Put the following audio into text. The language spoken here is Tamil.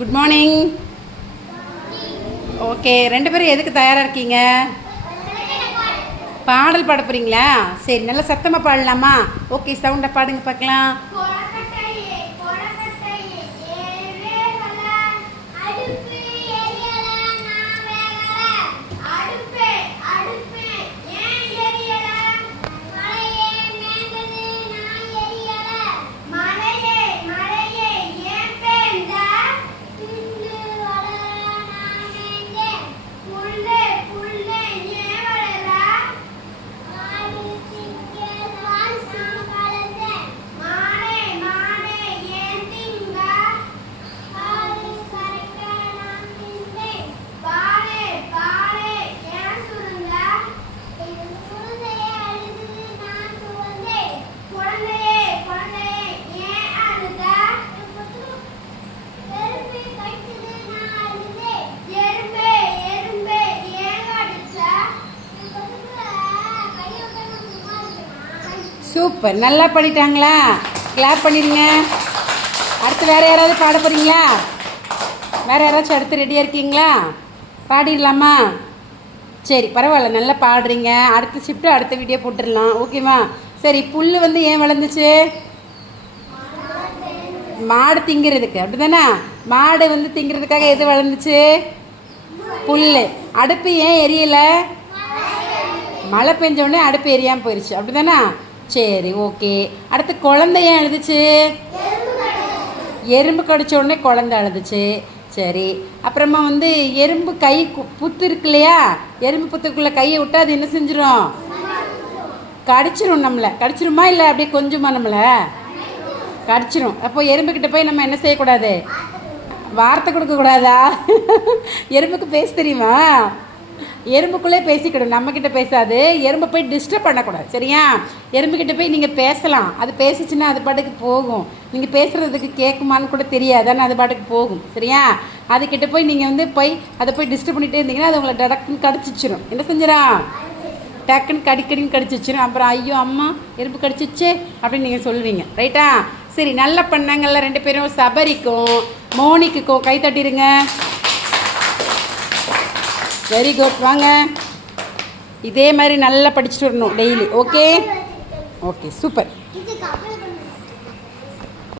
Good morning. ஓகே, ரெண்டு பேரும் எதுக்கு தயாராக இருக்கீங்க? பாடல் பாட போகிறீங்களா? சரி, நல்லா சத்தமாக பாடலாமா? ஓகே, சவுண்டை பாடுங்க பார்க்கலாம். சூப்பர், நல்லா பண்ணிட்டாங்களா? கிளாப் பண்ணிடுங்க. அடுத்து வேறு யாராவது பாட போகிறீங்களா? வேறு யாராச்சும் அடுத்து ரெடியாக இருக்கீங்களா? பாடிடலாமா? சரி, பரவாயில்ல, நல்லா பாடுறீங்க. அடுத்த ஷிஃப்ட்டு அடுத்த வீடியோ போட்டுடலாம். ஓகேவா? சரி, புல் வந்து ஏன் வளர்ந்துச்சு? மாடு திங்கிறதுக்கு, அப்படி தானே? மாடு வந்து திங்கிறதுக்காக எது வளர்ந்துச்சு? புல். அடுப்பு ஏன் எரியலை? மழை பெஞ்சோடனே அடுப்பு எரியாமல் போயிடுச்சு, அப்படி தானே? சரி, ஓகே. அடுத்து குழந்தை ஏன் அழுதுச்சு? எறும்பு கடிச்ச உடனே குழந்தை அழுதுச்சு. சரி, அப்புறமா வந்து எறும்பு கை புத்து இருக்கு இல்லையா? எறும்பு புத்துக்குள்ளே கையை விட்டா அது என்ன செஞ்சிடும்? கடிச்சிரும். நம்மளை கடிச்சிருமா? இல்லை அப்படியே கொஞ்சமா நம்மளை கடிச்சிரும். அப்போ எறும்புக்கிட்ட போய் நம்ம என்ன செய்யக்கூடாது? வார்த்தை கொடுக்கக்கூடாதா? எறும்புக்கு பேச தெரியுமா? எறும்புக்குள்ளே பேசிக்கிடும், நம்மக்கிட்ட பேசாது. எறும்பை போய் டிஸ்டர்ப் பண்ணக்கூடாது, சரியா? எறும்புக்கிட்ட போய் நீங்கள் பேசலாம். அது பேசிச்சுன்னா அது பாட்டுக்கு போகும். நீங்கள் பேசுகிறதுக்கு கேட்குமான்னு கூட தெரியாது, ஆனால் அது பாட்டுக்கு போகும், சரியா? அதுக்கிட்ட போய் நீங்கள் வந்து அதை போய் டிஸ்டர்ப் பண்ணிகிட்டே இருந்தீங்கன்னா அது உங்களை டக்குன்னு கடிச்சிச்சிரும். என்ன செஞ்சிடும்? டக்குன்னு கடிக்கடின்னு கடிச்சிச்சிரும். அப்புறம் ஐயோ அம்மா எறும்பு கடிச்சிச்சு அப்படின்னு நீங்கள் சொல்லுவீங்க, ரைட்டா? சரி, நல்லா பண்ணாங்கல்ல ரெண்டு பேரும். சபரிக்கும் மோனிக்குக்கும் கை தட்டிடுங்க. Very good. வாங்க, இதே மாதிரி நல்லா படிச்சுட்டு வரணும் டெய்லி. Okay okay, super.